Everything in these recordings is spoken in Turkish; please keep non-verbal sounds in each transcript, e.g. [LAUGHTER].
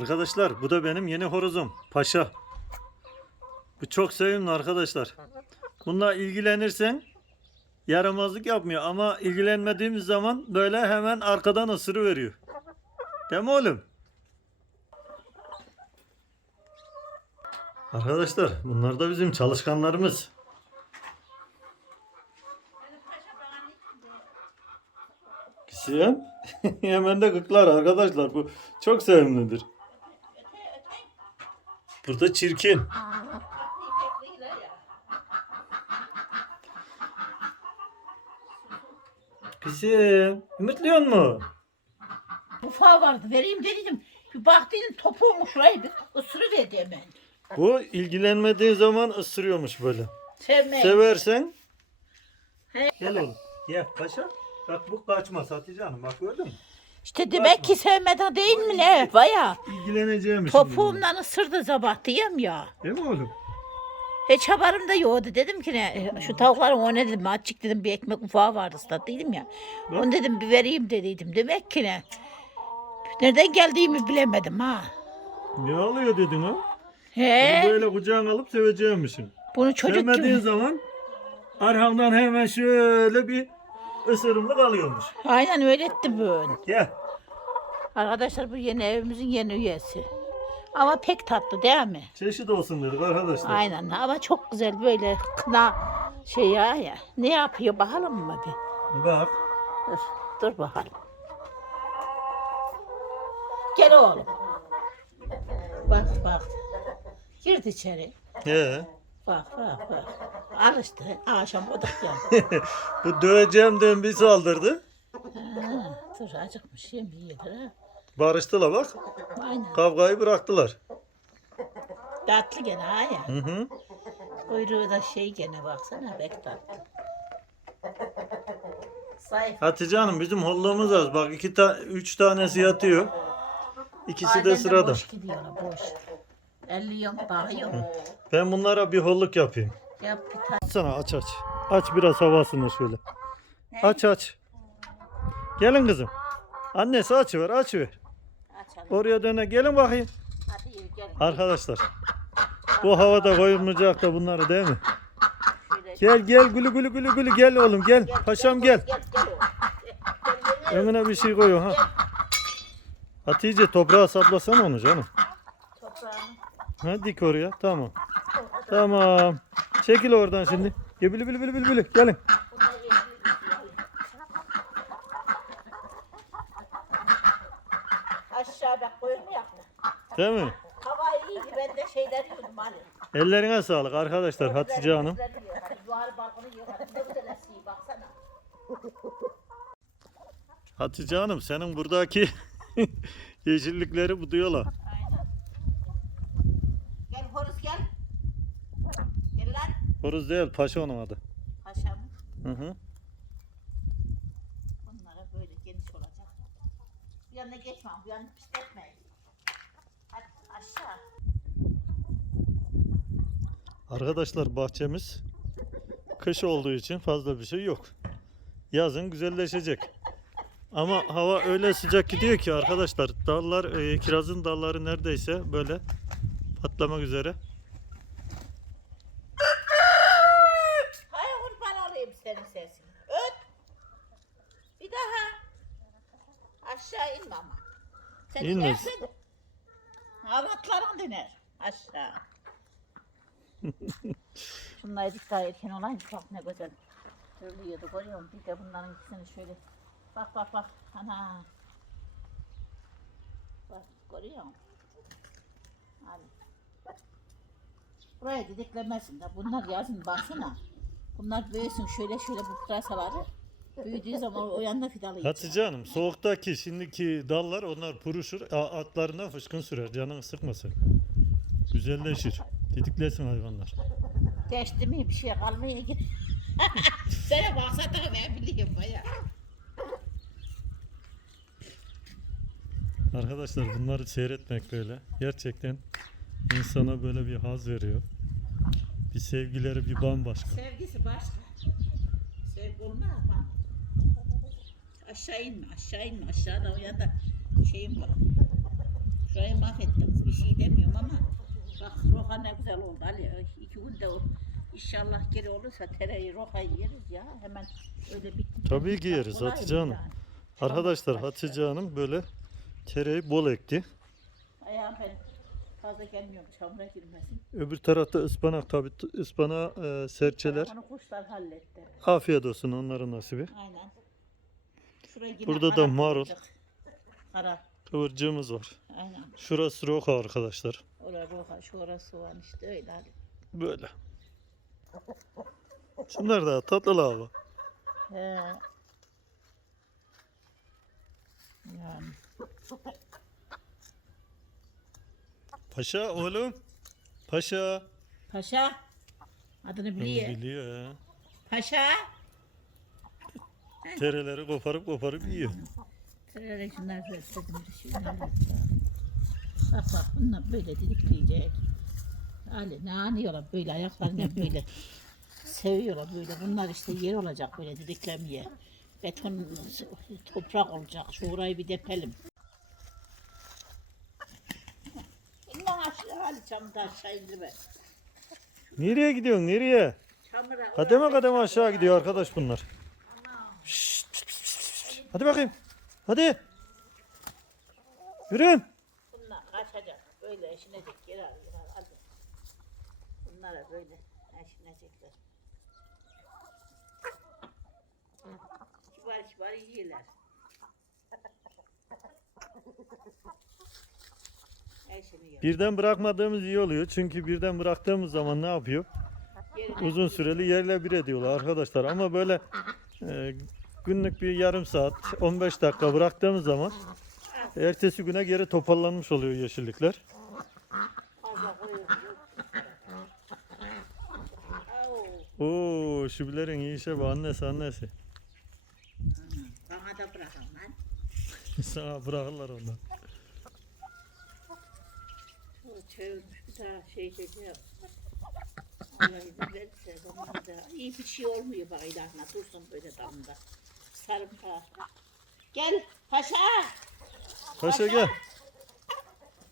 Arkadaşlar bu da benim yeni horozum. Paşa. Bu çok sevimli arkadaşlar. Bununla ilgilenirsen yaramazlık yapmıyor ama ilgilenmediğimiz zaman böyle hemen arkadan ısırı veriyor. Değil mi oğlum? Arkadaşlar bunlar da bizim çalışkanlarımız. Kişiyem. [LAUGHS] Hemen de gıklar arkadaşlar. Bu çok sevimlidir. Burada çirkin. Kızım, ümitliyor mu? Ufağı vardı vereyim dedim. Bir baktıydım topuğumu şurayı bir ısırıverdi hemen. Bu ilgilenmediğin zaman ısırıyormuş böyle. Sevmeyin. Seversen. He. Gel oğlum. Gel paşa. Bak bu kaçmaz Hatice Hanım. Bak gördün mü? İşte demek ki sevmeden değil mi ne? Baya. İlgileneceğim şimdi. Topuğumdan ısırdı sabah diyeyim ya. Değil mi oğlum? Hiç haberim de yoktu. Dedim ki ne şu tavukların o ne dedim. Açık dedim bir ekmek ufağı vardı ıslattıydım ya. Onu dedim bir vereyim dediydim. Demek ki ne? Nereden geldiğimi bilemedim ha. Ne alıyor dedin o? He. Bunu böyle kucağına alıp seveceğimmişsin. Bunu çocuk Sevmediğin gibi. zaman arkamdan hemen şöyle bir ısırımlık alıyormuş. Aynen öyle etti böyle. Gel. Arkadaşlar bu yeni evimizin yeni üyesi. Ama pek tatlı değil mi? Çeşit olsun dedik arkadaşlar. Aynen ama çok güzel böyle kına şey ya ya. Ne yapıyor bakalım mı bir? Bak. Dur, dur bakalım. Gel oğlum. Bak bak. Girdi içeri. He. Bak bak bak. Alıştı. Akşam odaklan. [LAUGHS] Bu döveceğimden bir saldırdı. Dur acıkmış yem yiyorlar ha. Barıştılar bak. Aynen. Kavgayı bıraktılar. Tatlı gene ha ya. Hı hı. Kuyruğu da şey gene baksana bek tatlı. Zayıf. Hatice Hanım bizim holluğumuz az. Bak iki ta üç tanesi yatıyor. İkisi Bazen de sırada. Boş gidiyorlar boş. Elliyorum bakıyorum. Ben bunlara bir holluk yapayım. Yap bir tane. Açsana aç aç. Aç biraz havasını şöyle. Ne? Aç aç. Gelin kızım. Annesi açıver açıver. Açalım. Oraya döne gelin bakayım. Hadi yürü gel. Arkadaşlar. Bu havada koyulmayacak da bunları değil mi? Şöyle- Gel gel gülü gülü gülü gülü gel oğlum gel. Paşam gel. Gel gel oğlum. Gel. Önüne bir şey koyuyor ha. Hatice toprağa saplasana onu canım. Toprağını. Ha dik oraya. Tamam. Tamam. Çekil oradan şimdi. Gel bülü bülü bülü bülü bülü. Gelin. Bunları yeşil Aşağı bak koyulmuyor mu? Değil mi? Hava iyiydi ben de şeyler yiyordum hani. Ellerine sağlık arkadaşlar Hatice Hanım. Yuvarı balkonu yiyor. Hadi ne güzel esiyor baksana. Hatice Hanım senin buradaki [LAUGHS] yeşillikleri buduyorlar. Aynen. Gel Horus gel. Gel lan. Horuz değil paşa onun adı. Paşam. Hı hı. Bunlara böyle geniş olacak. Bu yanına geçmem. Bu yanını pisletmeyin. Aşağı. Arkadaşlar bahçemiz kış olduğu için fazla bir şey yok. Yazın güzelleşecek. Ama hava öyle sıcak gidiyor ki arkadaşlar dallar e, kirazın dalları neredeyse böyle patlamak üzere. Aşağı inme ama. Sen İnmez. inersen Havatların diner. Aşağı. [LAUGHS] Şunları dik daha erken olaydı bak ne güzel. Hırlıyordu görüyor musun? Bir de bunların ikisini şöyle. Bak bak bak. Ana. Bak görüyor musun? Hadi. Buraya didiklemesin de. Bunlar yazın baksana. Bunlar büyüsün şöyle şöyle bu pırasaları. Büyüdüğü zaman o yanına fidalı Hatice Hanım soğuktaki şimdiki dallar onlar puruşur a- atlarına fışkın sürer canını sıkmasın. Güzelleşir. Didiklesin hayvanlar. Geçti mi bir şey kalmaya gir. Sana baksana ben biliyorum baya. Arkadaşlar bunları seyretmek böyle gerçekten insana böyle bir haz veriyor. Bir sevgileri bir bambaşka. Sevgisi başka. Sevgi olmaz? Aşağı inme, aşağı inme, aşağıda o yanda şeyim var. Şu Şurayı mahvettiniz. Bir şey demiyorum ama bak roka ne güzel oldu Ali. İki günde o inşallah geri olursa tereyi rokayı yeriz ya. Hemen öyle bir Tabii ki yeriz Kolay Hatice mı Hanım. yani? Arkadaşlar. Hatice Hanım böyle tereyi bol ekti. Ayağım ben fazla gelmiyorum çamura girmesin. Öbür tarafta ıspanak tabii ıspanağı e, serçeler. Onu kuşlar halletti. Afiyet olsun onların nasibi. Aynen. Şuraya yine Burada da marul. koyduk. Kara. Kıvırcığımız var. Aynen. Şurası roka arkadaşlar. Orası roka, şu orası soğan işte öyle hadi. Böyle. Şunlar da tatlı hava. He. Yani. Paşa oğlum. Paşa. Paşa. Adını biliyor. Biliyor ya. Paşa. Tereleri koparıp koparıp yiyor. Terörle şunlar bir şey halledeceğim. Bak bak bunlar böyle didikleyecek. Ali ne anıyorlar böyle ayaklarını böyle [LAUGHS] seviyorlar böyle. Bunlar işte yer olacak böyle didiklemeye. Beton toprak olacak. Şu orayı bir depelim. İnden aşağı Ali çamda aşağı indirme. Nereye gidiyorsun nereye? Çamura Kademe kademe aşağı gidiyor arkadaş bunlar. Hadi bakayım. Hadi. Yürüyün. Bunlar kaçacak. Böyle eşinecek. Geri al, geri al. Hadi. Bunlara böyle eşinecekler. Kibar kibar yiyorlar. [LAUGHS] Birden bırakmadığımız iyi oluyor. Çünkü birden bıraktığımız zaman ne yapıyor? Uzun süreli yerle bir ediyorlar arkadaşlar. Ama böyle e, günlük bir yarım saat 15 dakika bıraktığımız zaman ertesi güne geri toparlanmış oluyor yeşillikler. Oo, şubilerin iyi işe bak annesi annesi. Bana da bırakın lan. Sana bırakırlar ondan. Bir daha şey çekiyor. Allah izin verirse iyi bir şey olmuyor bak ilahına dursun böyle damında. Sarımsağı. Gel paşa. Paşa gel.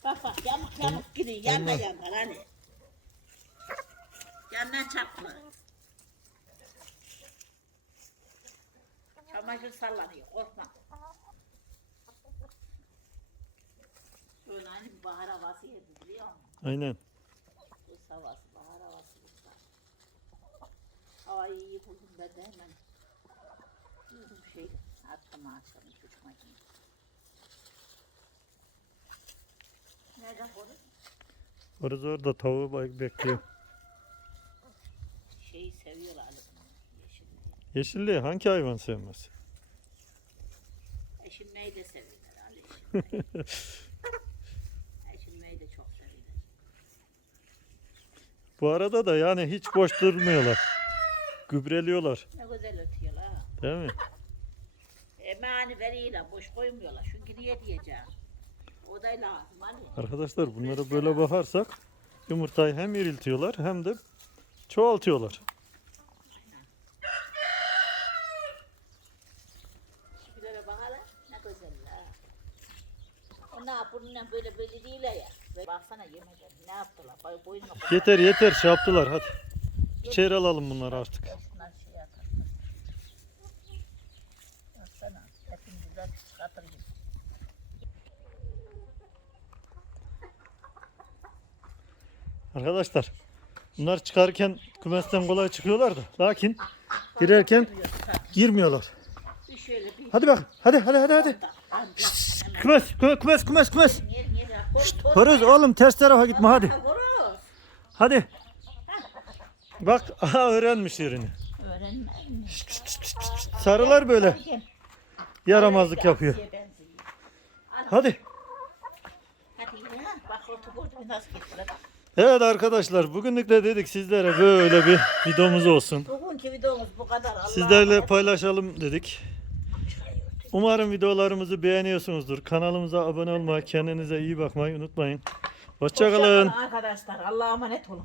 Bak bak yamuk yamuk gidiyor yandan yandan hani. Yandan çarpma. Çamaşır sallanıyor korkma. Şöyle hani bahar havası yedi biliyor musun? Aynen. Kız havası, bahar havası burada. Havayı iyi buldum ben de hemen. Şey, attım ağaçların çocuğuma gibi. Nereden koydun? Orası orada tavuğu bekliyor. Şeyi Ali bunu, yeşilliği. Yeşilliği hangi hayvan sevmez? Eşinmeyi de seviyorlar Ali eşinmeyi. [LAUGHS] eşinmeyi de çok seviyorlar. Bu arada da yani hiç boş durmuyorlar. Gübreliyorlar. Ne güzel ötüyorlar ha. Değil mi? Emeğini veriyorlar, boş koymuyorlar. Şu geriye diyeceğim. O da lazım Ali. Arkadaşlar bunlara böyle bakarsak yumurtayı hem iriltiyorlar hem de çoğaltıyorlar. Şükürlere bakalım. Ne güzeller. Onlar bununla böyle böyle değiller ya. Ve Baksana yemeden ne yaptılar? Boy boyunla. Yeter yeter şey yaptılar hadi. İçeri alalım bunları artık. Şunlar şey atar. Baksana. Arkadaşlar bunlar çıkarken kümesten kolay çıkıyorlar da lakin girerken girmiyorlar. Hadi bak hadi hadi hadi hadi. Kümes kümes kümes kümes kümes. koy. Horoz oğlum ters tarafa gitme hadi. Hadi. Bak aha öğrenmiş yerini. Öğrenmez? Sarılar böyle. Yaramazlık yapıyor. Hadi. Evet arkadaşlar bugünlük de dedik sizlere böyle bir videomuz olsun. Bugünkü videomuz bu kadar. Sizlerle paylaşalım dedik. Umarım videolarımızı beğeniyorsunuzdur. Kanalımıza abone olmayı, kendinize iyi bakmayı unutmayın. Hoşçakalın. Hoşçakalın arkadaşlar. Allah'a emanet olun.